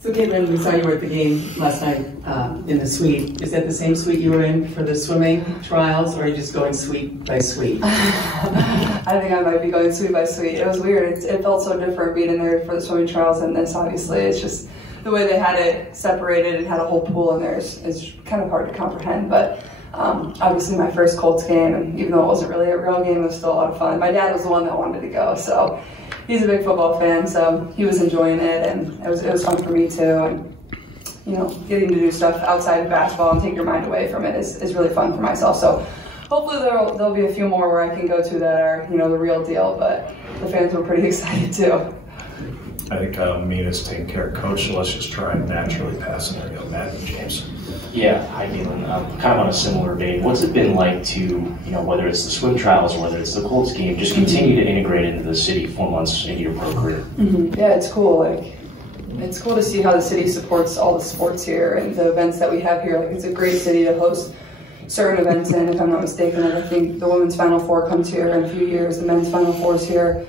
So Caitlin, we saw you were at the game last night in the suite. Is that the same suite you were in for the swimming trials, or are you just going suite by suite? I think I might be going suite by suite. It was weird. It felt so different being in there for the swimming trials than this, obviously. It's just the way they had it separated and had a whole pool in there is kind of hard to comprehend. But obviously my first Colts game, and even though it wasn't really a real game, it was still a lot of fun. My dad was the one that wanted to go, so he's a big football fan, so he was enjoying it, and it was fun for me too. And you know, getting to do stuff outside of basketball and take your mind away from it is really fun for myself. So hopefully there'll be a few more where I can go to that are, you know, the real deal. But the fans were pretty excited too. I think Mina's taking care of Coach, so let's just try and naturally pass it to Matt and James. Yeah, hi Caitlin. Kind of on a similar vein, what's it been like to, you know, whether it's the swim trials or whether it's the Colts game, just continue to integrate into the city 4 months into your pro career? Yeah, it's cool. Like, it's cool to see how the city supports all the sports here and the events that we have here. Like, it's a great city to host certain events in. If I'm not mistaken, I think the women's Final Four comes here in a few years. The men's Final Four is here.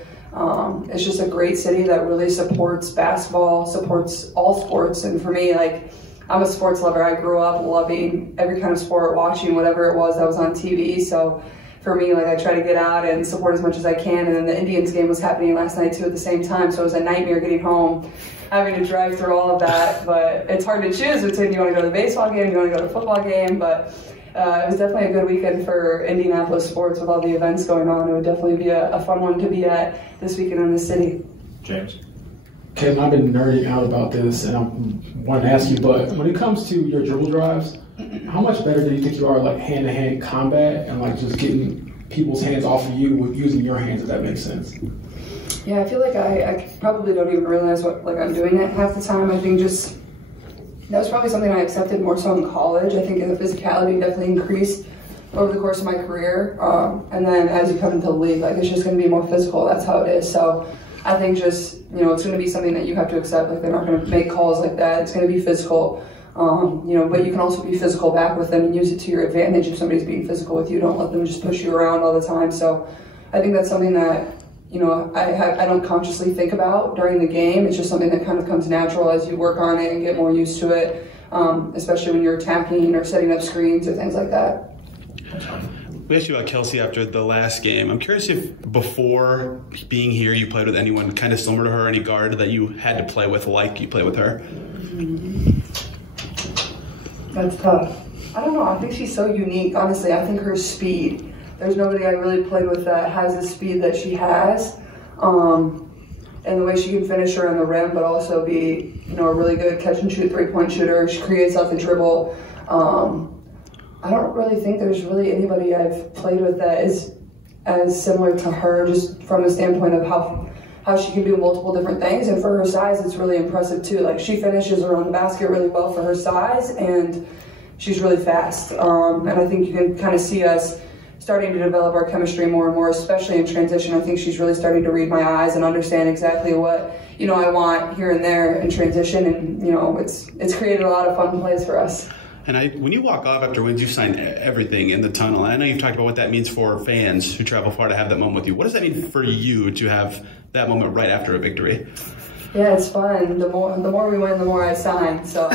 It's just a great city that really supports basketball, supports all sports. And for me, like, I'm a sports lover. I grew up loving every kind of sport, watching whatever it was that was on TV. So for me, like, I try to get out and support as much as I can. And then the Indians game was happening last night too at the same time. So it was a nightmare getting home, having to drive through all of that. But it's hard to choose between you want to go to the baseball game, you want to go to the football game. But it was definitely a good weekend for Indianapolis sports with all the events going on. It would definitely be a fun one to be at this weekend in the city. James? Kevin, I've been nerding out about this, and I wanted to ask you, but when it comes to your dribble drives, how much better do you think you are, like, hand-to-hand combat and, like, just getting people's hands off of you with using your hands, if that makes sense? Yeah, I feel like I probably don't even realize what, like, I'm doing it half the time. I think just that was probably something I accepted more so in college. I think the physicality definitely increased over the course of my career. And then as you come into the league, like, it's just going to be more physical. That's how it is. So I think just, you know, it's going to be something that you have to accept. Like, they're not going to make calls like that. It's going to be physical. You know, but you can also be physical back with them and use it to your advantage if somebody's being physical with you. Don't let them just push you around all the time. So I think that's something that, you know, I don't consciously think about during the game. It's just something that kind of comes natural as you work on it and get more used to it, especially when you're attacking or setting up screens or things like that. We asked you about Kelsey after the last game. I'm curious if before being here you played with anyone kind of similar to her, any guard that you had to play with like you play with her? That's tough. I don't know. I think she's so unique. Honestly, I think her speed. There's nobody I really played with that has the speed that she has. And the way she can finish around the rim, but also be, you know, a really good catch and shoot 3-point shooter. She creates off the dribble. I don't really think there's really anybody I've played with that is as similar to her, just from the standpoint of how she can do multiple different things. And for her size, it's really impressive too. Like, she finishes around the basket really well for her size, and she's really fast. And I think you can kind of see us starting to develop our chemistry more and more, especially in transition. I think she's really starting to read my eyes and understand exactly what, you know, I want here and there in transition. And, you know, it's created a lot of fun plays for us. And when you walk off after wins, you sign everything in the tunnel. And I know you've talked about what that means for fans who travel far to have that moment with you. What does that mean for you to have that moment right after a victory? Yeah, it's fun. The more we win, the more I sign. So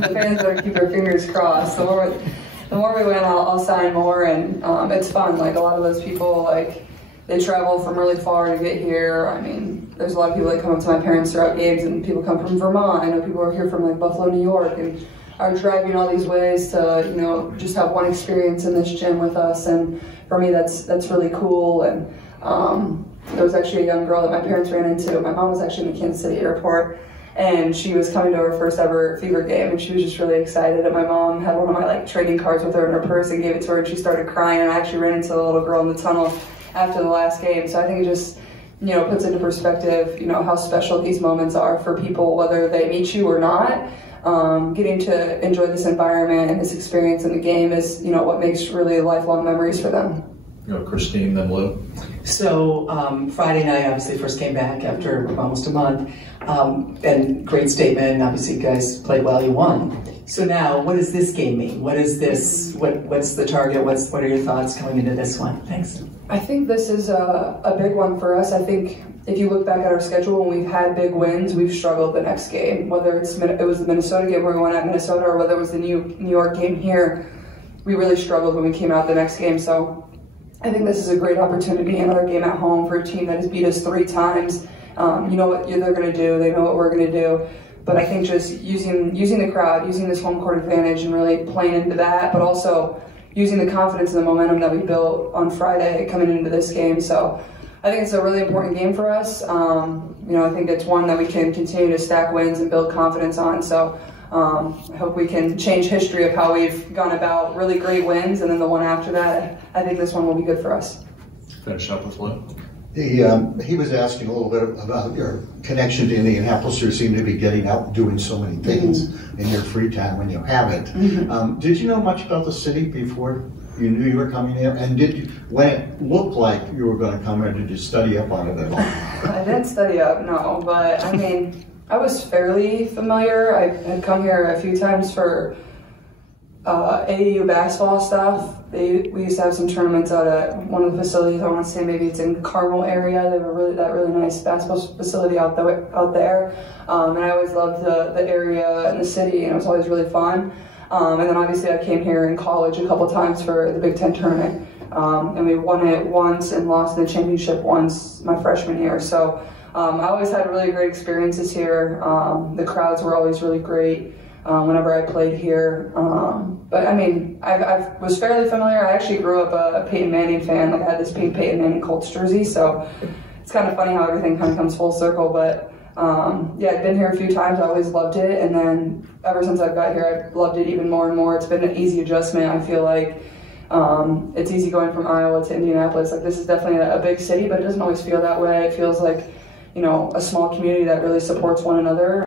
the fans better keep their fingers crossed. The more we win, I'll sign more, and it's fun. Like, a lot of those people, like, they travel from really far to get here. I mean, there's a lot of people that come up to my parents throughout games, and people come from Vermont. I know people are here from, like, Buffalo, New York, and are driving all these ways to, you know, just have one experience in this gym with us. And for me, that's really cool. And there was actually a young girl that my parents ran into. My mom was actually in the Kansas City airport, and she was coming to her first ever Fever game, and she was just really excited. And my mom had one of my, like, trading cards with her in her purse and gave it to her, and she started crying. And I actually ran into the little girl in the tunnel after the last game. So I think it just, you know, puts into perspective, you know, how special these moments are for people, whether they meet you or not. Getting to enjoy this environment and this experience in the game is, you know, what makes really lifelong memories for them. You know, Christine, then Lou. So Friday night, obviously, first came back after almost a month, and great statement. Obviously, you guys played well, you won. So now, what does this game mean? What is this? What's the target? What are your thoughts coming into this one? Thanks. I think this is a big one for us. I think if you look back at our schedule, when we've had big wins, we've struggled the next game. Whether it was the Minnesota game where we won at Minnesota, or whether it was the New York game here, we really struggled when we came out the next game. So I think this is a great opportunity, another game at home for a team that has beat us 3 times. You know what they're going to do, they know what we're going to do. But I think just using the crowd, using this home court advantage and really playing into that, but also using the confidence and the momentum that we built on Friday coming into this game. So I think it's a really important game for us. You know, I think it's one that we can continue to stack wins and build confidence on. So I hope we can change history of how we've gone about really great wins, and then the one after that, I think this one will be good for us. Finish up with Lou. He was asking a little bit about your connection to Indianapolis. You seem to be getting out and doing so many things in your free time when you have it. Did you know much about the city before you knew you were coming here? And when it looked like you were going to come here, did you study up on it at all? I didn't study up, no, but I mean, I was fairly familiar. I had come here a few times for AAU basketball stuff. We used to have some tournaments out at one of the facilities. I want to say maybe it's in Carmel area. They have that really nice basketball facility out there. And I always loved the area and the city, and it was always really fun. And then obviously I came here in college a couple times for the Big Ten tournament. And we won it once and lost the championship once my freshman year. So I always had really great experiences here. The crowds were always really great whenever I played here. But I mean, I was fairly familiar. I actually grew up a Peyton Manning fan. Like I had this pink Peyton Manning Colts jersey, so it's kind of funny how everything kind of comes full circle. But yeah, I've been here a few times. I always loved it, and then ever since I've got here, I've loved it even more and more. It's been an easy adjustment. I feel like it's easy going from Iowa to Indianapolis. Like this is definitely a big city, but it doesn't always feel that way. It feels like, you know, a small community that really supports one another.